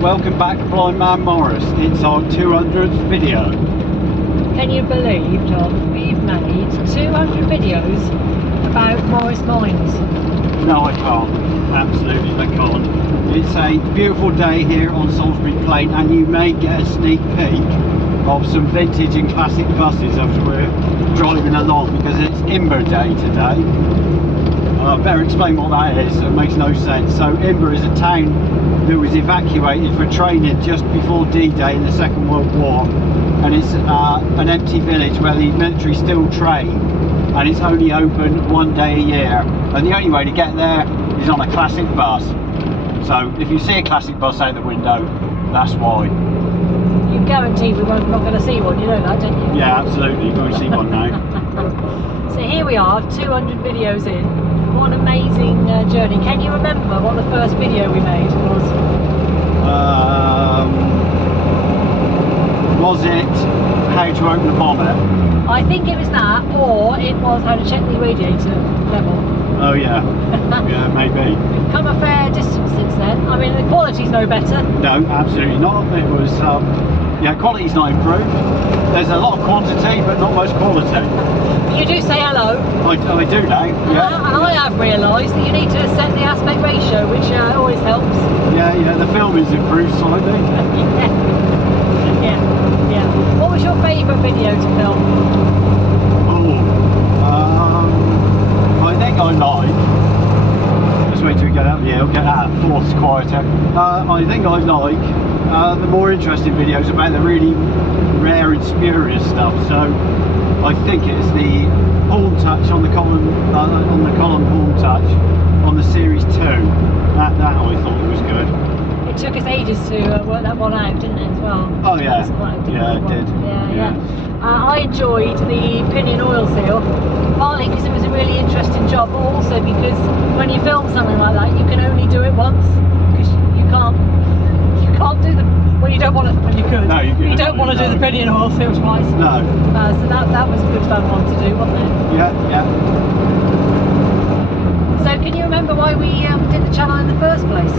welcome back Blind Man Morris. It's our 200th video. Can you believe, John, we've made 200 videos about Morris Mines? No, I can't. Absolutely, I can't. It's a beautiful day here on Salisbury Plain, and you may get a sneak peek of some vintage and classic buses as we're driving along, because it's Imber Day today. I better explain what that is, it makes no sense. So Imber is a town that was evacuated for training just before D-Day in the Second World War, and it's an empty village where the military still train, and it's only open one day a year, and the only way to get there is on a classic bus. So if you see a classic bus out the window, that's why. You guarantee we're not going to see one, you know that, don't you? Yeah, absolutely, you're going to see one now. So here we are, 200 videos in. What an amazing journey. Can you remember what the first video we made was? Was it how to open the bonnet? I think it was that, or it was how to check the radiator level. Oh yeah, yeah, maybe. We've come a fair distance since then. I mean, the quality's no better. No, absolutely not. It was, yeah, quality's not improved. There's a lot of quantity, but not much quality. But you do say hello. I do now, yeah. And I have realised that you need to set the aspect ratio, which always helps. Yeah, the film is improved slightly. yeah. What was your favourite video to film? I think I like, just wait till we get out of the hill, get that force quieter. I think I like the more interesting videos about the really rare and spurious stuff. So I think it's the horn touch on the column horn touch on the series 2. That I thought was good. It took us ages to work that one out, didn't it, as well? Oh yeah, yeah, it did. Yeah. I enjoyed the pinion oil seal, partly because it was a really interesting job, but also because when you film something like that, you can only do it once, because you can't do the, well, you don't want to, well, you could. No, you don't want to do the pinion oil seal twice. No. So that was a good fun one to do, wasn't it? Yeah. So can you remember why we did the channel in the first place?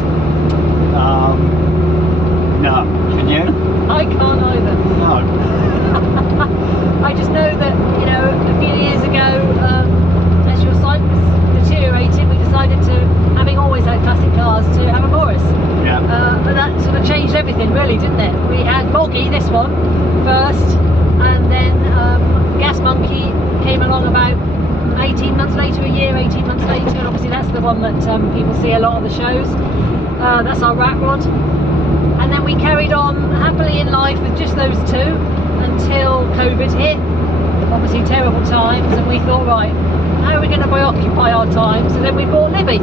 No. Can you? I can't either. No. I just know that, you know, a few years ago, as your sight was deteriorating, we decided to, having always had classic cars, to have a Morris. Yeah. And that sort of changed everything, really, didn't it? We had Boggy, this one, first, and then Gas Monkey came along about 18 months later, a year, 18 months later, and obviously that's the one that people see a lot of the shows. That's our rat rod. And then we carried on happily in life with just those two until COVID hit. Obviously terrible times, and we thought, right, how are we going to occupy our time? So then we bought Libby.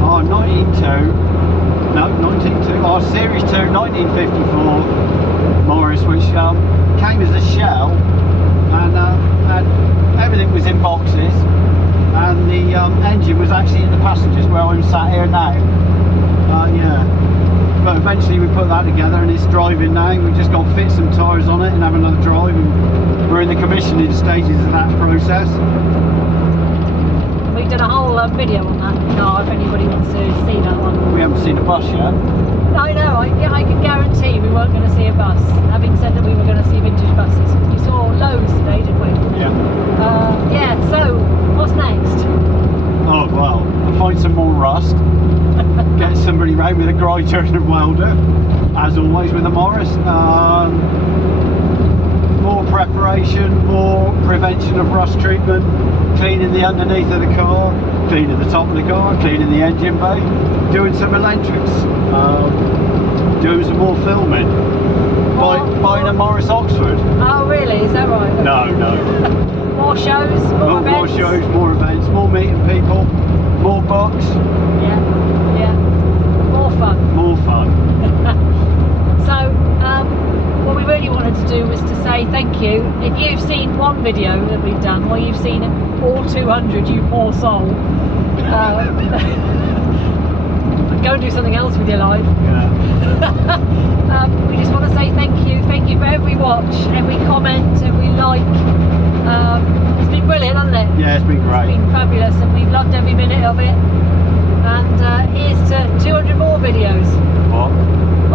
Oh, 1902, our Series 2 1954 Morris, which came as a shell, and everything was in boxes, and the engine was actually in the passengers where I'm sat here now. Yeah. But eventually we put that together, and it's driving now. We just got to fit some tyres on it and have another drive, and we're in the commissioning stages of that process. We've done a whole video on that car if anybody wants to see that one. We haven't seen a bus yet. I know, I can guarantee we weren't going to see a bus, having said that we were going to see vintage buses. We saw loads today, didn't we? Yeah. Yeah, so what's next? Oh well, I'll find some more rust. Get somebody round with a grinder and a welder, as always with a Morris. More preparation, more prevention of rust treatment, cleaning the underneath of the car, cleaning the top of the car, cleaning the engine bay, doing some electrics, doing some more filming, buying a Morris Oxford. Oh really, is that right? No. More shows, more events? More shows, more events, more meeting people, more books. Yeah. More fun. More fun. So, what we really wanted to do was to say thank you. If you've seen one video that we've done, or you've seen all 200, you poor soul, go and do something else with your life. Yeah. We just want to say thank you. Thank you for every watch, every comment, every like. It's been brilliant, hasn't it? Yeah, it's been great. It's been fabulous, and we've loved every minute of it. And here's to 200 more videos. What?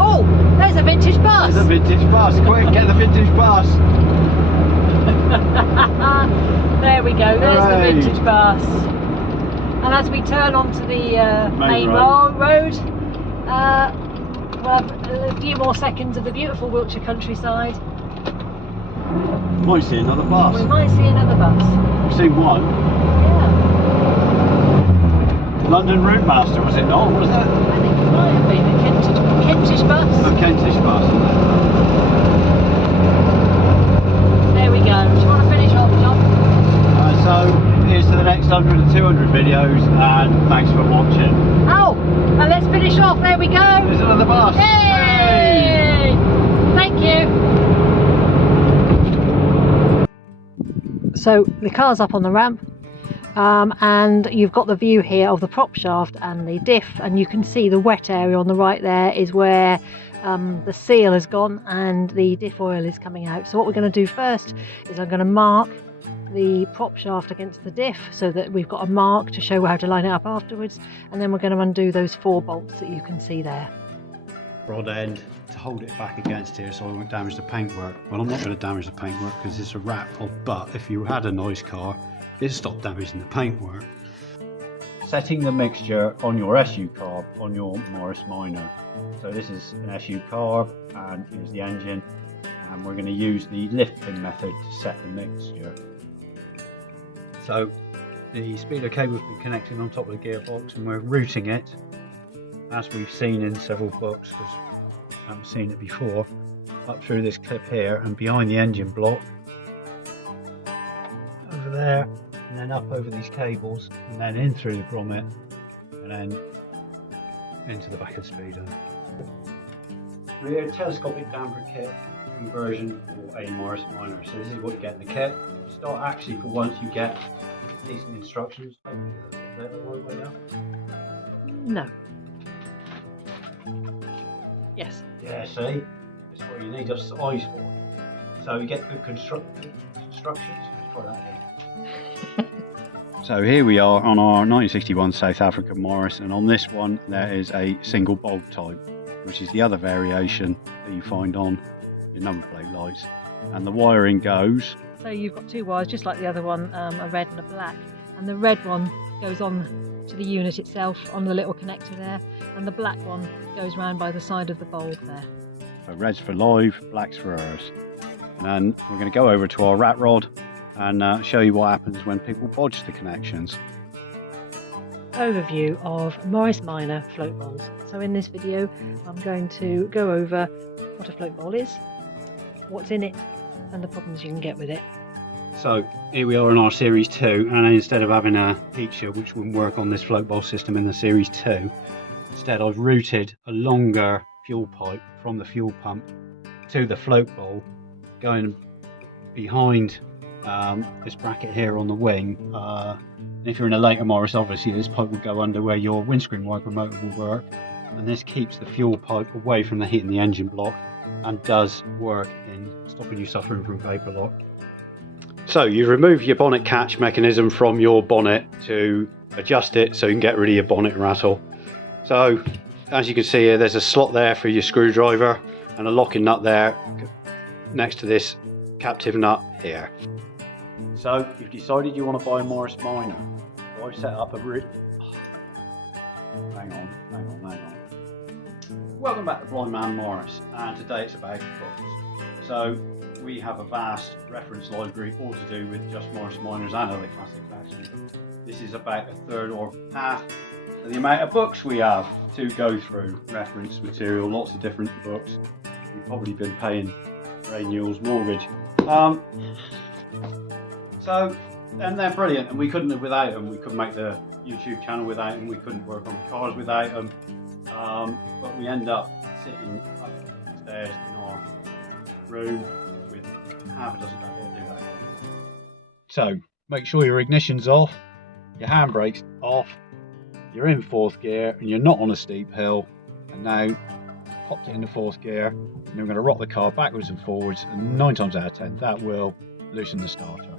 Oh, there's a vintage bus. There's a vintage bus. Quick, get the vintage bus. There we go, there's Hooray. the vintage bus. And as we turn onto the main road, we'll have a few more seconds of the beautiful Wiltshire countryside. Might see another bus. We might see another bus. We've seen one. Yeah. London Route Master, was it not? Was that? I think it might have been a Kentish bus. A Kentish bus, isn't it? There we go. Do you want to finish off, John? So, here's to the next 100 and 200 videos, and thanks for watching. Oh, and let's finish off. There we go. There's another bus. Yay! Thank you. So the car's up on the ramp, and you've got the view here of the prop shaft and the diff, and you can see the wet area on the right there is where the seal has gone and the diff oil is coming out. So what we're going to do first is I'm going to mark the prop shaft against the diff so that we've got a mark to show how to line it up afterwards, and then we're going to undo those 4 bolts that you can see there. Rod end to hold it back against here so I won't damage the paintwork. Well, I'm not going to damage the paintwork because it's a wrap, but if you had a nice car, it'd stop damaging the paintwork. Setting the mixture on your SU carb on your Morris Minor. So this is an SU carb, and here's the engine, and we're going to use the lift pin method to set the mixture. So the speeder cable's been connected on top of the gearbox, and we're routing it as we've seen in several books, because I haven't seen it before, up through this clip here and behind the engine block, over there, and then up over these cables, and then in through the grommet, and then into the back of the speeder. Rear telescopic damper kit conversion for a Morris Minor. So this is what you get in the kit. Start actually for once you get decent instructions. Is that the right way now? No. Yes. Yeah, see? That's what you need us eyes for. So you get good instructions. Let's try that again. So here we are on our 1961 South Africa Morris, and on this one there is a single bulb type, which is the other variation that you find on your number plate lights. And the wiring goes. So you've got 2 wires, just like the other one, a red and a black. And the red one goes on to the unit itself on the little connector there, and the black one goes round by the side of the bulb there. So red's for live, black's for earth. And then we're going to go over to our rat rod and show you what happens when people bodge the connections. Overview of Morris Minor float bowls. So in this video I'm going to go over what a float bowl is, what's in it, and the problems you can get with it. So here we are in our Series 2, and instead of having a heat shield, which wouldn't work on this float bowl system in the Series 2, instead I've routed a longer fuel pipe from the fuel pump to the float bowl, going behind this bracket here on the wing. If you're in a later Morris, obviously this pipe will go under where your windscreen wiper motor will work, and this keeps the fuel pipe away from the heat in the engine block and does work in stopping you suffering from vapor lock. So you remove your bonnet catch mechanism from your bonnet to adjust it so you can get rid of your bonnet rattle. So as you can see here, there's a slot there for your screwdriver and a locking nut there next to this captive nut here. So you've decided you want to buy a Morris Minor. So I've set up a route. Hang on. Welcome back to Blind Man Morris, and today it's about books. So we have a vast reference library, all to do with just Morris Minors and other classics actually. This is about a third or half of the amount of books we have to go through. Reference material, lots of different books. We've probably been paying Ray Newell's mortgage. And they're brilliant, and we couldn't live without them. We couldn't make the YouTube channel without them. We couldn't work on the cars without them. But we end up sitting upstairs in our room with half a dozen people to do that. So make sure your ignition's off, your handbrake's off, you're in 4th gear, and you're not on a steep hill. And now popped it into 4th gear, and you're going to rock the car backwards and forwards, and 9 times out of 10 that will loosen the starter.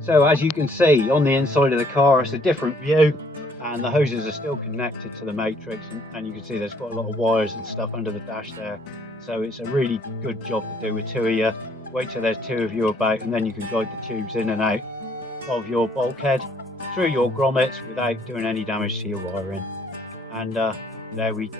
So as you can see on the inside of the car, it's a different view. and the hoses are still connected to the matrix, and you can see there's quite a lot of wires and stuff under the dash there, so it's a really good job to do with two of you. Wait till there's two of you about, and then you can guide the tubes in and out of your bulkhead through your grommets without doing any damage to your wiring. And there we go.